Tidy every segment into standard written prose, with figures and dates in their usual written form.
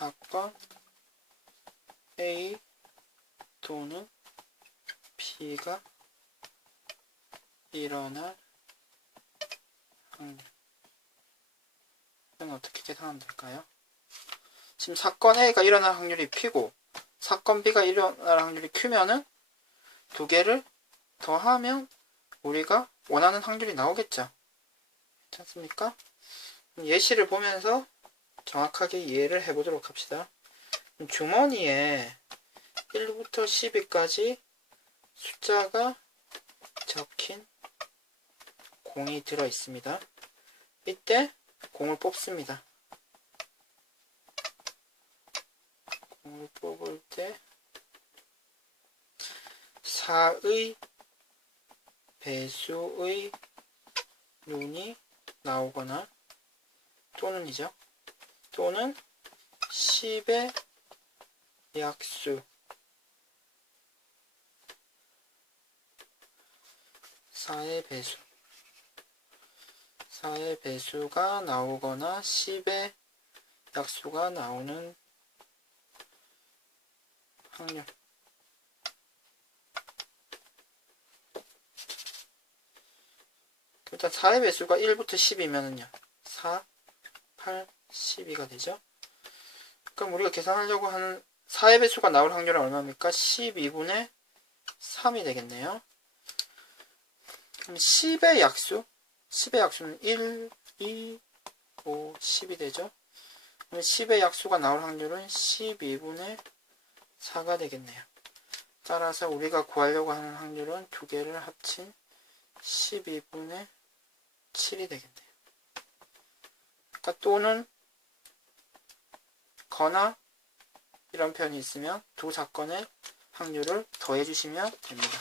사건 A 또는 B가 일어날 확률. 이건 어떻게 계산하면 될까요? 지금 사건 A가 일어날 확률이 P고 사건 B가 일어날 확률이 Q면은 두 개를 더하면 우리가 원하는 확률이 나오겠죠. 괜찮습니까? 예시를 보면서 정확하게 이해를 해보도록 합시다. 주머니에 1부터 12까지 숫자가 적힌 공이 들어 있습니다. 이때 공을 뽑습니다. 공을 뽑을 때 4의 배수의 눈이 나오거나 또는이죠. 또는 10의 약수 4의 배수 4의 배수가 나오거나 10의 약수가 나오는 확률. 일단 4의 배수가 1부터 10이면은요 4, 8, 12가 되죠. 그럼 우리가 계산하려고 하는 4의 배수가 나올 확률은 얼마입니까? 12분의 3이 되겠네요. 그럼 10의 약수 10의 약수는 1, 2, 5, 10이 되죠. 그럼 10의 약수가 나올 확률은 12분의 4가 되겠네요. 따라서 우리가 구하려고 하는 확률은 두 개를 합친 12분의 7이 되겠네요. 그러니까 또는 거나 이런 표현이 있으면 두 사건의 확률을 더해 주시면 됩니다.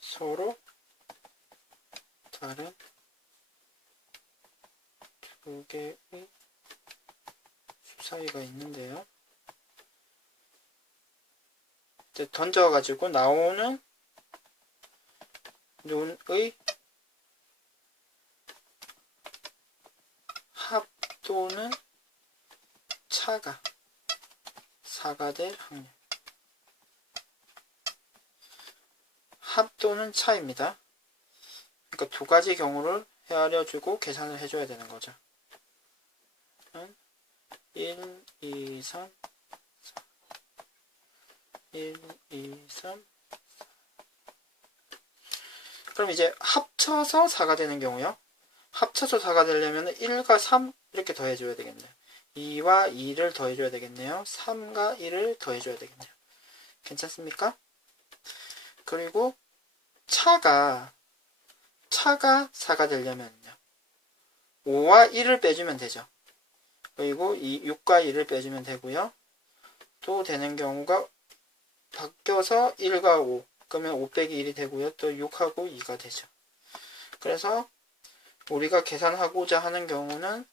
서로 다른 두 개의 수사이가 있는데요. 이제 던져가지고 나오는 눈의 합 또는 차가 4가 될 확률. 합 또는 차입니다. 그러니까 두 가지 경우를 헤아려주고 계산을 해줘야 되는 거죠. 1, 2, 3, 4. 1, 2, 3, 4. 그럼 이제 합쳐서 4가 되는 경우요. 합쳐서 4가 되려면 1과 3 이렇게 더해줘야 되겠네요. 2와 2를 더해줘야 되겠네요. 3과 1을 더해줘야 되겠네요. 괜찮습니까? 그리고 차가 4가 되려면요. 5와 1을 빼주면 되죠. 그리고 6과 2를 빼주면 되고요. 또 되는 경우가 바뀌어서 1과 5 그러면 5 빼기 1이 되고요. 또 6하고 2가 되죠. 그래서 우리가 계산하고자 하는 경우는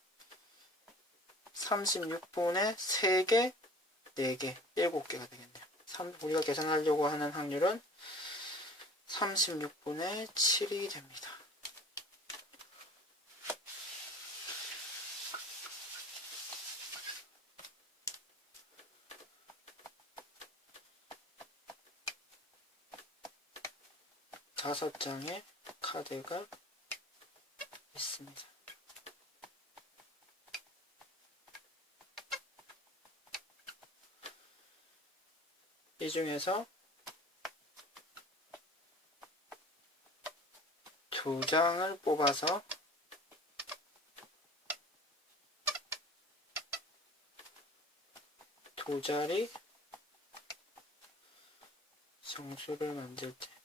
36분의 3개, 4개, 7개가 되겠네요. 우리가 계산하려고 하는 확률은 36분의 7이 됩니다. 다섯 장의 카드가 있습니다. 이 중에서 두 장을 뽑아서 두 자리 정수를 만들 때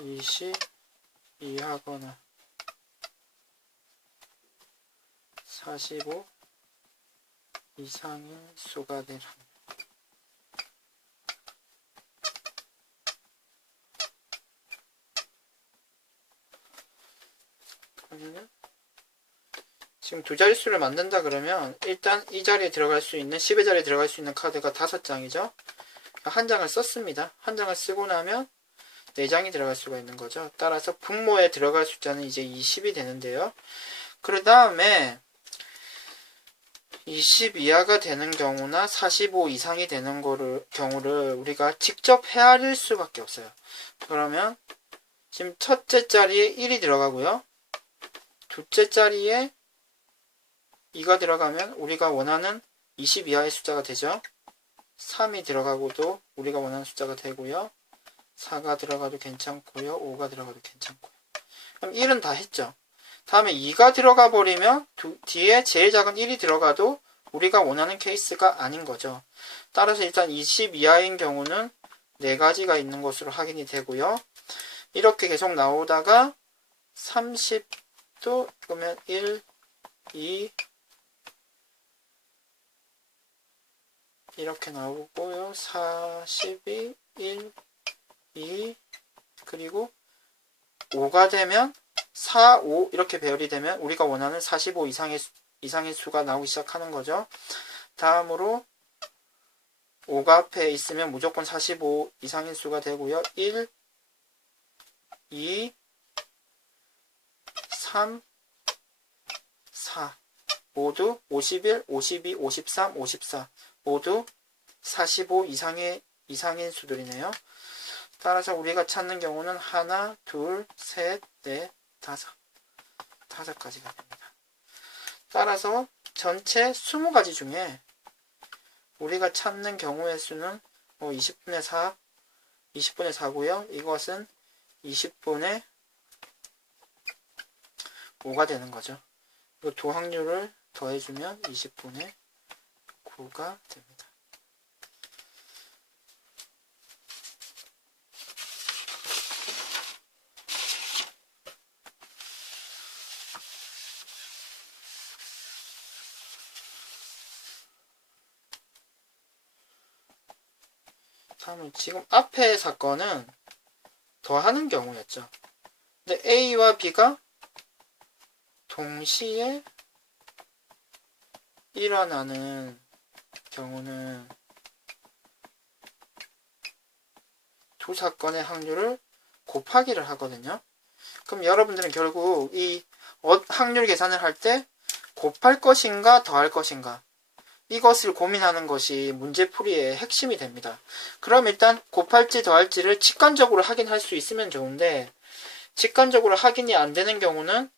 22 하거나 45 이상의 수가 될 확률. 그러면 지금 두 자릿수를 만든다 그러면 일단 이 자리에 들어갈 수 있는 10의 자리에 들어갈 수 있는 카드가 5장이죠. 한 장을 썼습니다. 한 장을 쓰고 나면 4장이 들어갈 수가 있는 거죠. 따라서 분모에 들어갈 숫자는 이제 20이 되는데요. 그 다음에 20 이하가 되는 경우나 45 이상이 되는 경우를 우리가 직접 헤아릴 수밖에 없어요. 그러면 지금 첫째 자리에 1이 들어가고요. 둘째 자리에 2가 들어가면 우리가 원하는 20 이하의 숫자가 되죠. 3이 들어가고도 우리가 원하는 숫자가 되고요. 4가 들어가도 괜찮고요. 5가 들어가도 괜찮고요. 그럼 1은 다 했죠. 다음에 2가 들어가 버리면 뒤에 제일 작은 1이 들어가도 우리가 원하는 케이스가 아닌 거죠. 따라서 일단 20 이하인 경우는 4가지가 있는 것으로 확인이 되고요. 이렇게 계속 나오다가 30도 그러면 1, 2 이렇게 나오고요. 42, 1, 2 그리고 5가 되면 4, 5 이렇게 배열이 되면 우리가 원하는 45 이상의 수가 나오기 시작하는 거죠. 다음으로 5가 앞에 있으면 무조건 45 이상의 수가 되고요. 1, 2, 3, 4 모두 51, 52, 53, 54 모두 45 이상인 수들이네요. 따라서 우리가 찾는 경우는 하나, 둘, 셋, 넷, 다섯 가지가 됩니다. 따라서 전체 20가지 중에 우리가 찾는 경우의 수는 20분의 4, 20분의 4고요. 이것은 20분의 5가 되는 거죠. 이 두 확률을 더해주면 20분의 9가 됩니다. 다음은 지금 앞의 사건은 더하는 경우였죠. 근데 A와 B가 동시에 일어나는 경우는 두 사건의 확률을 곱하기를 하거든요. 그럼 여러분들은 결국 이 확률 계산을 할 때 곱할 것인가 더할 것인가 이것을 고민하는 것이 문제풀이의 핵심이 됩니다. 그럼 일단 곱할지 더할지를 직관적으로 확인할 수 있으면 좋은데 직관적으로 확인이 안 되는 경우는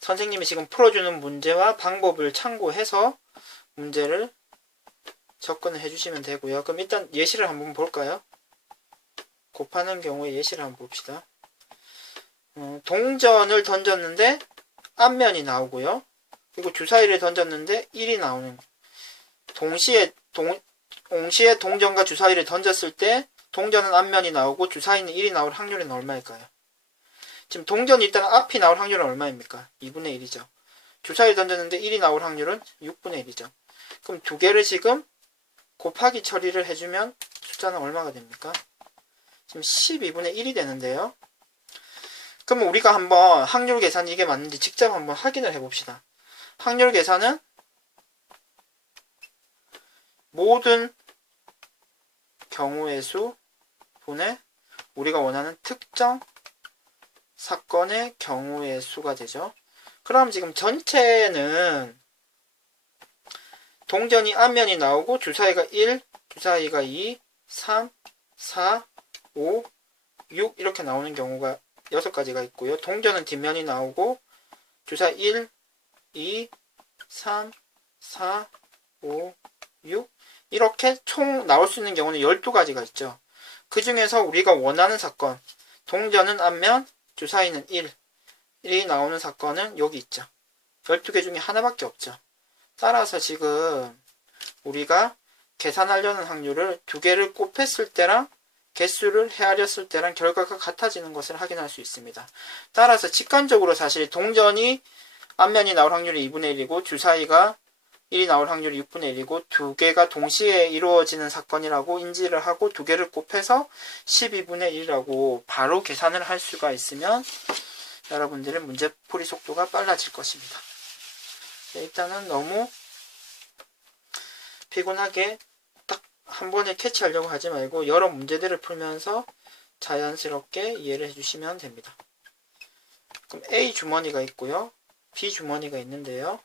선생님이 지금 풀어주는 문제와 방법을 참고해서 문제를 접근을 해주시면 되고요. 그럼 일단 예시를 한번 볼까요? 곱하는 경우의 예시를 한번 봅시다. 동전을 던졌는데 앞면이 나오고요. 그리고 주사위를 던졌는데 1이 나오는 동시에 동전과 주사위를 던졌을 때 동전은 앞면이 나오고 주사위는 1이 나올 확률은 얼마일까요? 지금 동전이 일단 앞이 나올 확률은 얼마입니까? 2분의 1이죠. 주사위를 던졌는데 1이 나올 확률은 6분의 1이죠. 그럼 두 개를 지금 곱하기 처리를 해주면 숫자는 얼마가 됩니까? 지금 12분의 1이 되는데요. 그러면 우리가 한번 확률 계산이 이게 맞는지 직접 한번 확인을 해봅시다. 확률 계산은 모든 경우의 수 분의 우리가 원하는 특정 사건의 경우의 수가 되죠. 그럼 지금 전체는 동전이 앞면이 나오고 주사위가 1, 주사위가 2, 3, 4, 5, 6 이렇게 나오는 경우가 6가지가 있고요. 동전은 뒷면이 나오고 주사위 1, 2, 3, 4, 5, 6 이렇게 총 나올 수 있는 경우는 12가지가 있죠. 그 중에서 우리가 원하는 사건 동전은 앞면, 주사위는 1이 나오는 사건은 여기 있죠. 12개 중에 하나밖에 없죠. 따라서 지금 우리가 계산하려는 확률을 두 개를 곱했을 때랑 개수를 헤아렸을 때랑 결과가 같아지는 것을 확인할 수 있습니다. 따라서 직관적으로 사실 동전이 앞면이 나올 확률이 2분의 1이고 주사위가 1이 나올 확률이 6분의 1이고 두 개가 동시에 이루어지는 사건이라고 인지를 하고 두 개를 곱해서 12분의 1이라고 바로 계산을 할 수가 있으면 여러분들의 문제풀이 속도가 빨라질 것입니다. 일단은 너무 피곤하게 딱 한 번에 캐치하려고 하지 말고 여러 문제들을 풀면서 자연스럽게 이해를 해주시면 됩니다. 그럼 A 주머니가 있고요. B 주머니가 있는데요.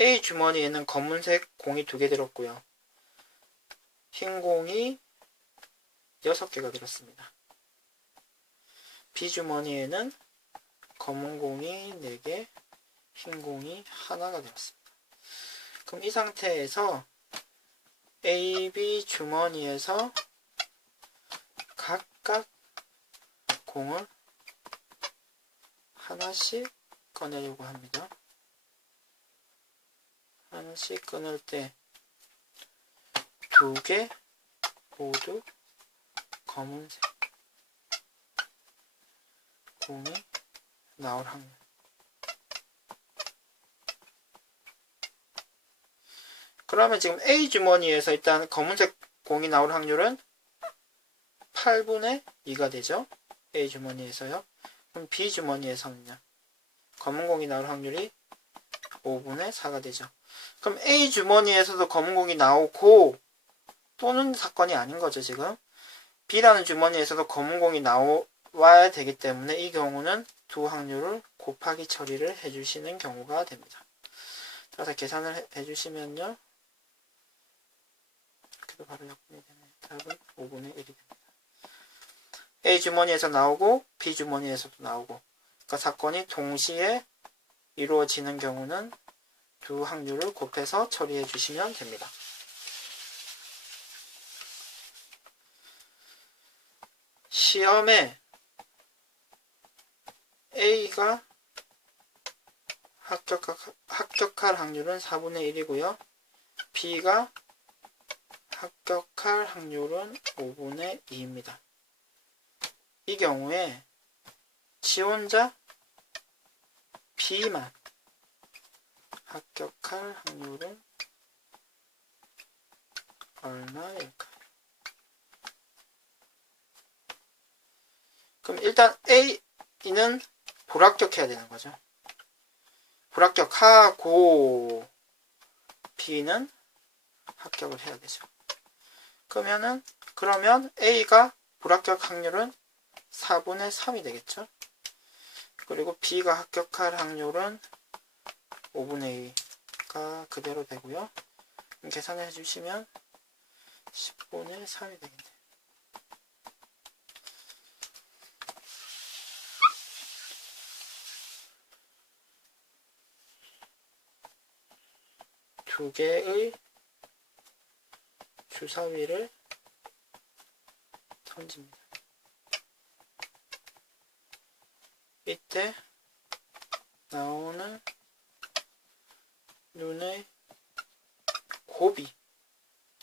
A 주머니에는 검은색 공이 2개 들었고요. 흰 공이 6개가 들었습니다. B 주머니에는 검은 공이 4개, 흰 공이 1가 들었습니다. 그럼 이 상태에서 A, B 주머니에서 각각 공을 하나씩 꺼내려고 합니다. 하나씩 끊을 때 2개 모두 검은색 공이 나올 확률. 그러면 지금 A 주머니에서 일단 검은색 공이 나올 확률은 8분의 2가 되죠. A 주머니에서요. 그럼 B 주머니에서는요. 검은 공이 나올 확률이 5분의 4가 되죠. 그럼 A 주머니에서도 검은 공이 나오고 또는 사건이 아닌 거죠, 지금. B라는 주머니에서도 검은 공이 나와야 되기 때문에 이 경우는 두 확률을 곱하기 처리를 해주시는 경우가 됩니다. 따라서 계산을 해주시면요. 이렇게도 바로 약분이 되네. 답은 5분의 1이 됩니다. A 주머니에서 나오고 B 주머니에서도 나오고, 그러니까 사건이 동시에 이루어지는 경우는 두 확률을 곱해서 처리해 주시면 됩니다. 시험에 A가 합격할 확률은 4분의 1이고요. B가 합격할 확률은 5분의 2입니다. 이 경우에 지원자 B만 합격할 확률은 얼마일까요? 그럼 일단 A는 불합격해야 되는 거죠. 불합격하고 B는 합격을 해야 되죠. 그러면 A가 불합격 확률은 4분의 3이 되겠죠. 그리고 B가 합격할 확률은 5분의 2가 그대로 되고요. 계산을 해주시면 10분의 3이 되겠네요. 두 개의 주사위를 던집니다. 이때 나오는 눈의 곱이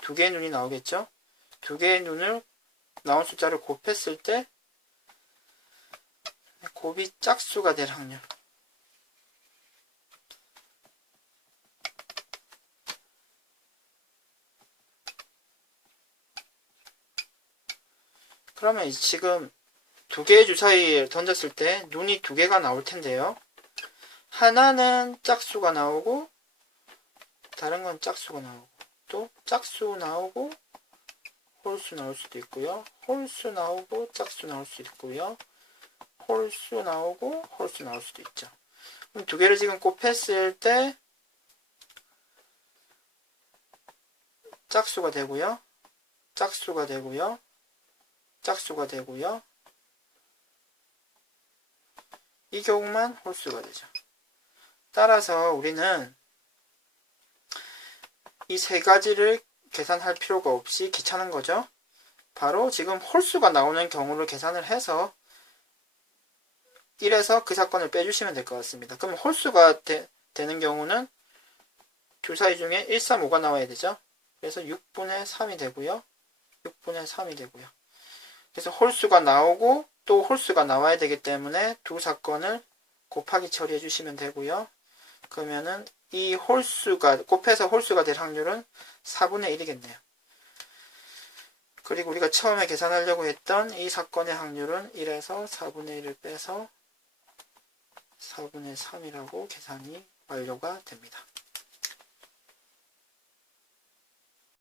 두 개의 눈이 나오겠죠? 두 개의 눈을 나온 숫자를 곱했을 때 곱이 짝수가 될 확률. 그러면 지금 두 개의 주사위를 던졌을 때 눈이 두 개가 나올 텐데요. 하나는 짝수가 나오고 다른 건 짝수가 나오고 또 짝수 나오고 홀수 나올 수도 있고요. 홀수 나오고 짝수 나올 수도 있고요. 홀수 나오고 홀수 나올 수도 있죠. 그럼 두 개를 지금 곱했을 때 짝수가 되고요. 짝수가 되고요. 짝수가 되고요. 이 경우만 홀수가 되죠. 따라서 우리는 이 세 가지를 계산할 필요가 없이 귀찮은 거죠. 바로 지금 홀수가 나오는 경우를 계산을 해서 1에서 그 사건을 빼주시면 될 것 같습니다. 그럼 홀수가 되는 경우는 주사위 중에 1, 3, 5가 나와야 되죠. 그래서 6분의 3이 되고요. 6분의 3이 되고요. 그래서 홀수가 나오고 또 홀수가 나와야 되기 때문에 두 사건을 곱하기 처리해 주시면 되고요. 그러면은 이 홀수가 곱해서 홀수가 될 확률은 4분의 1이겠네요. 그리고 우리가 처음에 계산하려고 했던 이 사건의 확률은 1에서 4분의 1을 빼서 4분의 3이라고 계산이 완료가 됩니다.